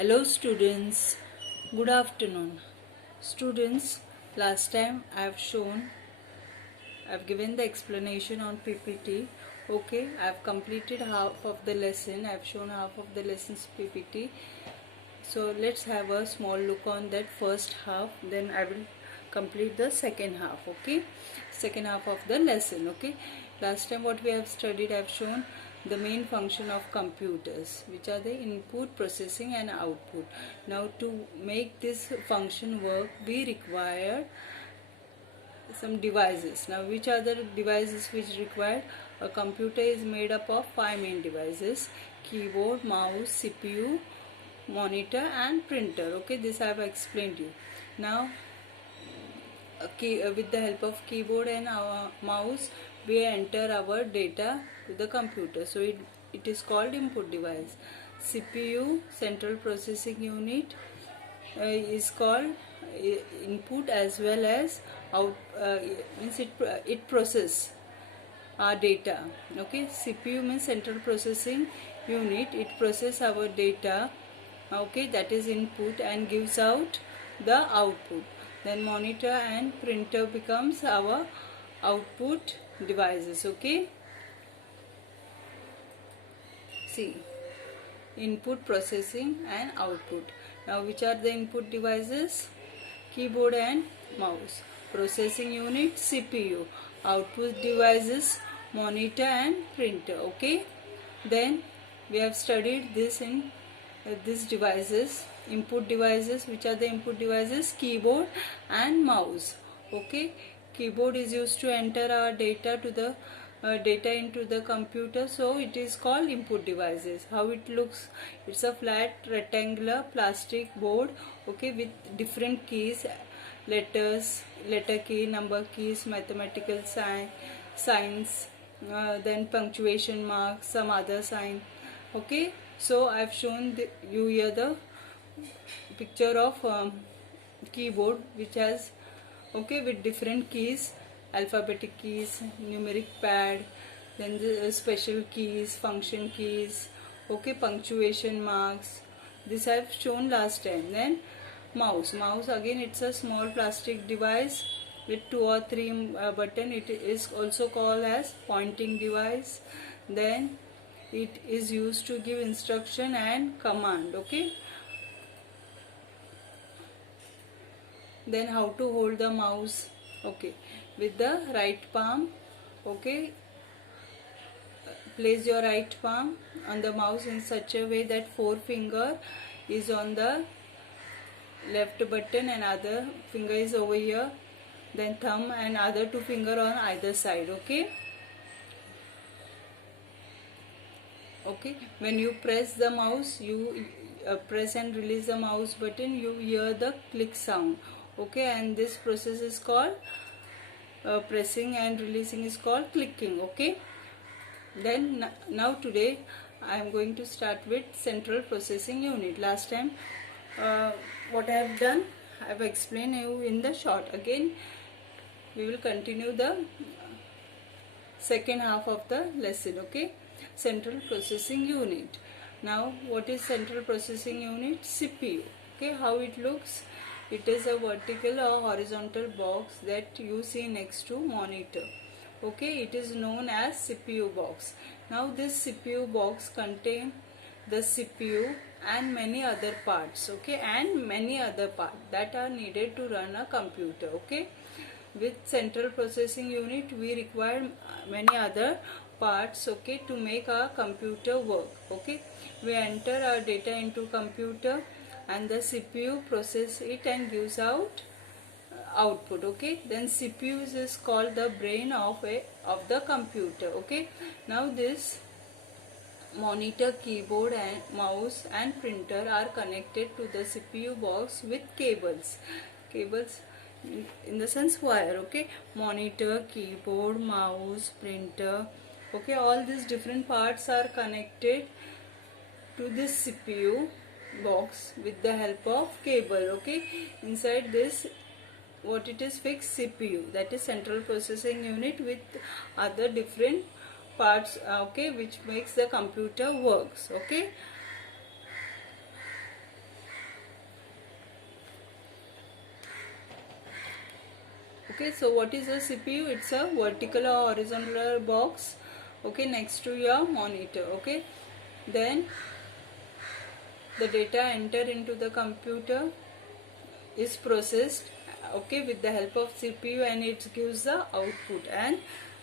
Hello students, good afternoon. Students, last time I've given the explanation on PPT. Okay, I've completed half of the lesson. I've shown half of the lesson's PPT. So let's have a small look on that first half. Then I will complete the second half. Okay, second half of the lesson. Okay, last time what we have studied, I've shown the main function of computers, which are the input, processing and output. Now to make this function work, we require some devices. Now which are the devices which required? A computer is made up of 5 main devices: keyboard, mouse, CPU, monitor and printer. Okay, this I have explained you. Now with the help of keyboard and our mouse, we enter our data to the computer. So it is called input device. CPU, central processing unit, is called input as well as out. Means it process our data. Okay, CPU means central processing unit. It process our data. Okay, that is input and gives out the output. Then monitor and printer becomes our output devices. Okay, see, input, processing and output. Now which are the input devices? Keyboard and mouse. Processing unit, CPU. Output devices, monitor and printer. Okay, then we have studied this in these devices, input devices. Which are the input devices? Keyboard and mouse. Okay, keyboard is used to enter our data to the data into the computer, so it is called input devices. How it looks? It's a flat rectangular plastic board, okay, with different keys, letters, letter key, number keys, mathematical signs, then punctuation marks, some other sign. Okay, so I've shown you here the picture of keyboard, which has, okay, with different keys, alphabetic keys, numeric pad, then the special keys, function keys, okay, punctuation marks. This I've shown last time. Then mouse again, it's a small plastic device with 2 or 3 button. It is also called as pointing device. Then it is used to give instruction and command. Okay, then how to hold the mouse? Okay, with the right palm. Okay, place your right palm on the mouse in such a way that forefinger is on the left button and other finger is over here, then thumb and other 2 finger on either side. Okay, okay, when you press the mouse, you press and release the mouse button, you hear the click sound. Okay, and this process is called pressing, and releasing is called clicking. Okay, then now today I am going to start with central processing unit. Last time what I have done, I have explained you in the short. Again we will continue the second half of the lesson. Okay, central processing unit. Now what is central processing unit? CPU. Okay, how it looks? It is a vertical or horizontal box that you see next to monitor. Okay, it is known as CPU box. Now this CPU box contains the CPU and many other parts. Okay, and many other parts that are needed to run a computer. Okay, with central processing unit we require many other parts, okay, to make our computer work. Okay, we enter our data into computer and the CPU process it and gives out output. Okay, then CPU is called the brain of the computer. Okay, now this monitor, keyboard and mouse and printer are connected to the CPU box with cables in the sense wire. Okay, monitor, keyboard, mouse, printer, okay, all these different parts are connected to this CPU box with the help of cable. Okay, inside this, what it is, fixed CPU, that is central processing unit, with other different parts, okay, which makes the computer works. Okay, Okay, so what is a CPU? It's a vertical or horizontal box, okay, next to your monitor. Okay, then the data entered into the computer is processed, okay, with the help of CPU, and it gives the output. And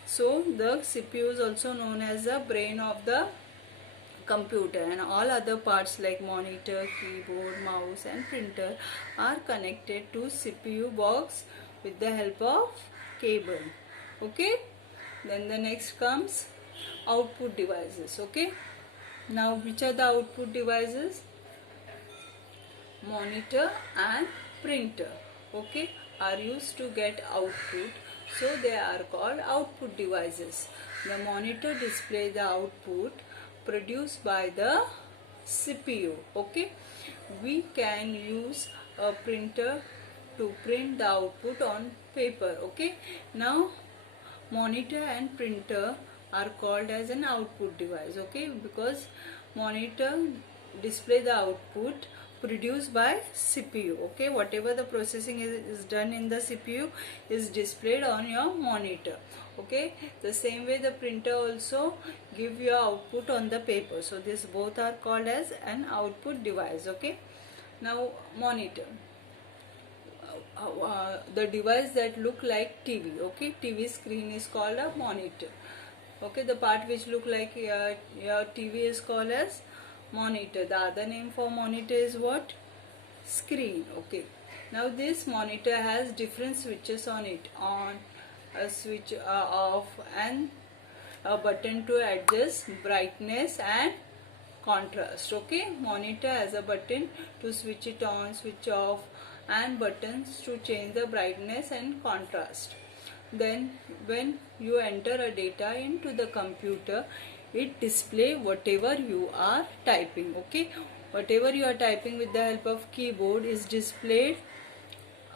so the CPU is also known as the brain of the computer, and all other parts like monitor, keyboard, mouse and printer are connected to CPU box with the help of cable. Okay, then the next comes output devices. Okay, now which are the output devices? Monitor and printer, okay, are used to get output, so they are called output devices. The monitor displays the output produced by the CPU. Okay, we can use a printer to print the output on paper. Okay, now monitor and printer are called as an output device, okay, because monitor display the output produced by CPU. Okay, whatever the processing is done in the CPU is displayed on your monitor. Okay, the same way the printer also give your output on the paper. So this both are called as an output device. Okay, now monitor, the device that look like TV. Okay, TV screen is called a monitor. Okay, the part which look like your TV is called as monitor. The other name for monitor is what? Screen. Okay, now this monitor has different switches on it, on, a switch off, and a button to adjust brightness and contrast. Okay, monitor has a button to switch it on, switch off, and buttons to change the brightness and contrast. Then when you enter a data into the computer, it display whatever you are typing. Okay, whatever you are typing with the help of keyboard is displayed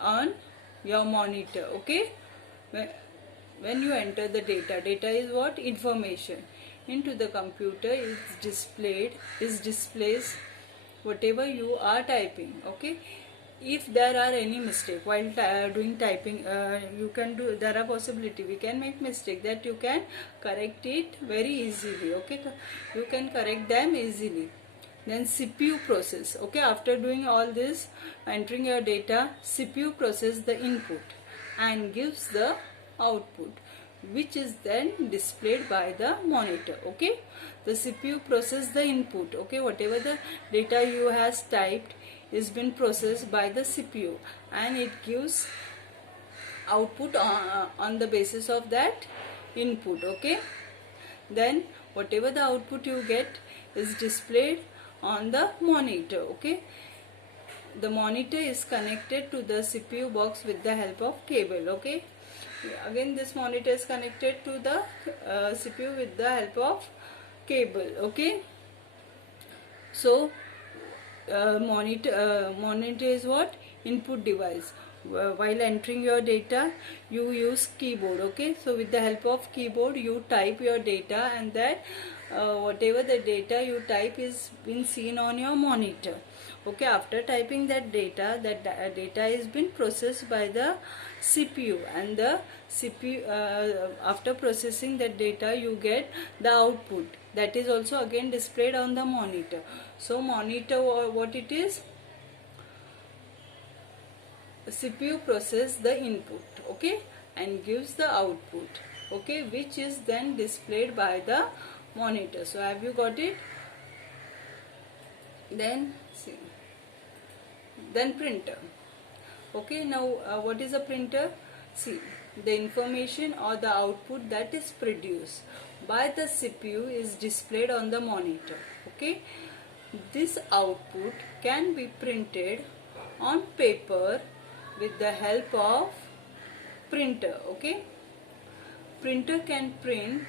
on your monitor. Okay, when you enter the data is what? Information into the computer is displays whatever you are typing. Okay, if there are any mistake while doing typing, you can do, there are possibility we can make mistake, that you can correct it very easily. Okay, you can correct them easily. Then CPU process. Okay, after doing all this, entering your data, CPU process the input and gives the output, which is then displayed by the monitor. Okay, the CPU process the input. Okay, whatever the data you has typed is been processed by the CPU, and it gives output on the basis of that input. Okay, then whatever the output you get is displayed on the monitor. Okay, the monitor is connected to the CPU box with the help of cable. Okay, again this monitor is connected to the CPU with the help of cable. Okay, so monitor is what? Input device. While entering your data, you use keyboard. Okay, so with the help of keyboard you type your data, and that whatever the data you type is been seen on your monitor. Okay, after typing that data is been processed by the CPU, and the CPU after processing that data you get the output, that is also again displayed on the monitor. So monitor, what it is? CPU process the input, okay, and gives the output, okay, which is then displayed by the monitor. So have you got it? Then see, then printer. Okay, now what is a printer? See, the information or the output that is produced by the CPU is displayed on the monitor. Okay, this output can be printed on paper with the help of printer. Okay, printer can print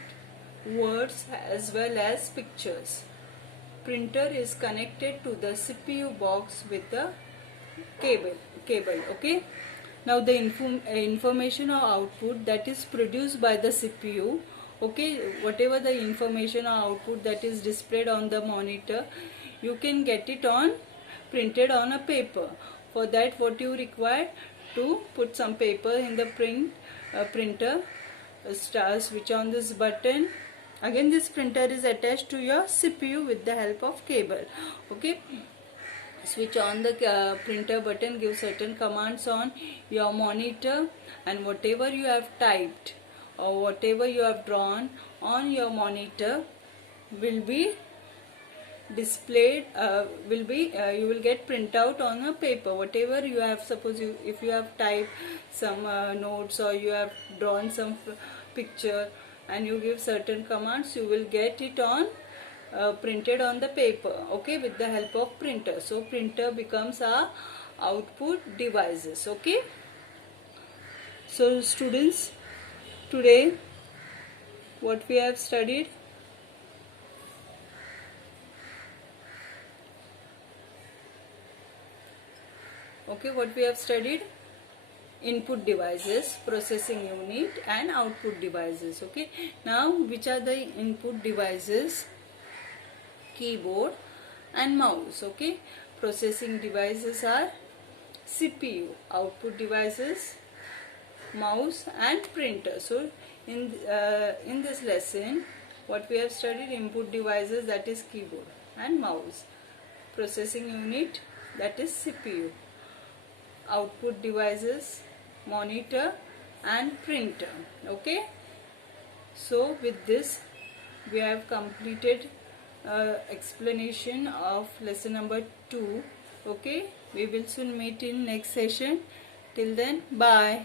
words as well as pictures. Printer is connected to the CPU box with the cable. Okay, now the information or output that is produced by the CPU, okay, whatever the information or output that is displayed on the monitor, you can get it on printed on a paper. For that what you require? to put some paper in the printer. Switch on this button. Again, this printer is attached to your CPU with the help of cable. Okay, switch on the printer button, give certain commands on your monitor, and whatever you have typed or whatever you have drawn on your monitor will be displayed, you will get printout on a paper. Whatever you have, suppose if you have typed some notes, or you have drawn some picture and you give certain commands, you will get it on printed on the paper, okay, with the help of printer. So printer becomes our output devices. Okay, so students, today what we have studied: input devices, processing unit, and output devices. Okay, now which are the input devices? Keyboard and mouse. Okay, processing devices are CPU, output devices mouse and printer. So in this lesson, what we have studied: input devices, that is keyboard and mouse; processing unit, that is CPU; output devices, monitor and printer. Okay, so with this we have completed explanation of lesson number 2. Okay, we will soon meet in next session. Till then, bye.